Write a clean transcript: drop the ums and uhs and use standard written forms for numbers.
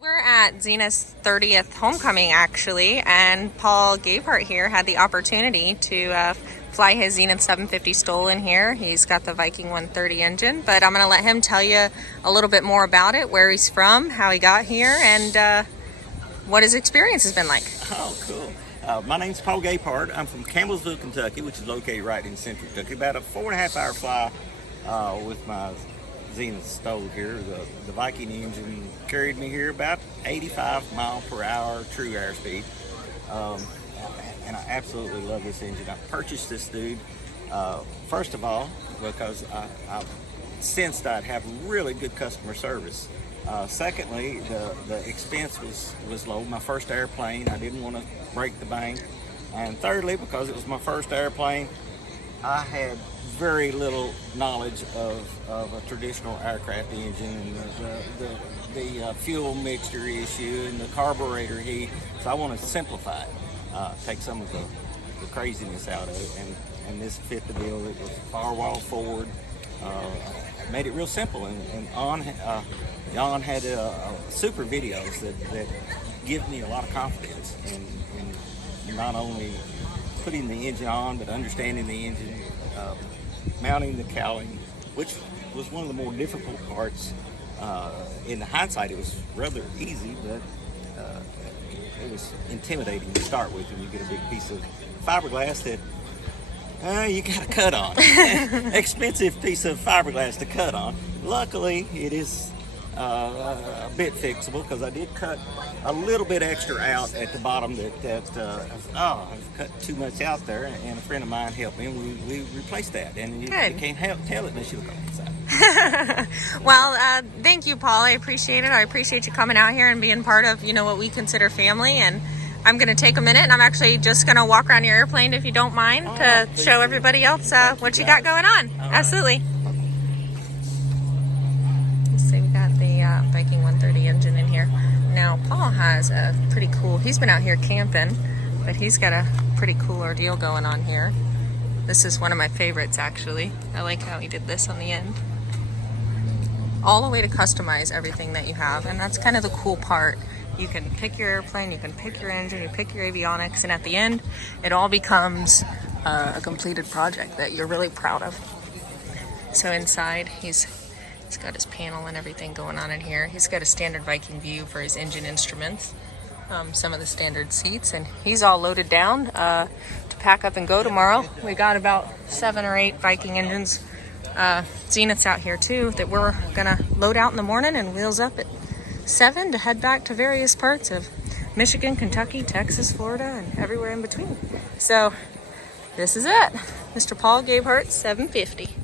We're at Zenith's 30th homecoming actually, and Paul Gabehart here had the opportunity to fly his Zenith 750 STOL in here. He's got the Viking 130 engine, but I'm going to let him tell you a little bit more about it, where he's from, how he got here, and what his experience has been like. Oh, cool. My name's Paul Gabehart. I'm from Campbellsville, Kentucky, which is located right in central Kentucky. About a 4.5 hour fly with my Zenith STOL here. The Viking engine carried me here about 85 mile per hour true airspeed. And I absolutely love this engine. I purchased this dude, first of all, because I sensed I'd have really good customer service. Secondly, the expense was low. My first airplane, I didn't want to break the bank. And thirdly, because it was my first airplane, I had very little knowledge of a traditional aircraft engine and the fuel mixture issue and the carburetor heat. So I want to simplify it, take some of the craziness out of it, and this fit the bill. It was firewall forward, made it real simple, and Jan had super videos that give me a lot of confidence in not only putting the engine on, but understanding the engine, mounting the cowling, which was one of the more difficult parts. In hindsight, it was rather easy, but it was intimidating to start with, and you get a big piece of fiberglass that you got to cut on. Expensive piece of fiberglass to cut on. Luckily, it is a bit fixable, because I did cut a little bit extra out at the bottom I've cut too much out there, and a friend of mine helped me, and we replaced that, and you can't tell it unless you look on the inside. Well, thank you, Paul. I appreciate it. I appreciate you coming out here and being part of, what we consider family. And I'm going to take a minute, and I'm actually just going to walk around your airplane, if you don't mind, to show everybody else what you got going on. Absolutely. So we got the Viking 130 engine in here. Now, Paul has a pretty cool, he's been out here camping, but he's got a pretty cool ordeal going on here. This is one of my favorites, actually. I like how he did this on the end. All the way to customize everything that you have, and that's kind of the cool part. You can pick your airplane, you can pick your engine, you pick your avionics, and at the end, it all becomes a completed project that you're really proud of. So inside, he's got his panel and everything going on in here. He's got a standard Viking view for his engine instruments, some of the standard seats, and he's all loaded down to pack up and go tomorrow. We got about 7 or 8 Viking engines, Zeniths out here too, that we're gonna load out in the morning and wheels up at 7 to head back to various parts of Michigan, Kentucky, Texas, Florida, and everywhere in between. So this is it, Mr. Paul Gabehart 750.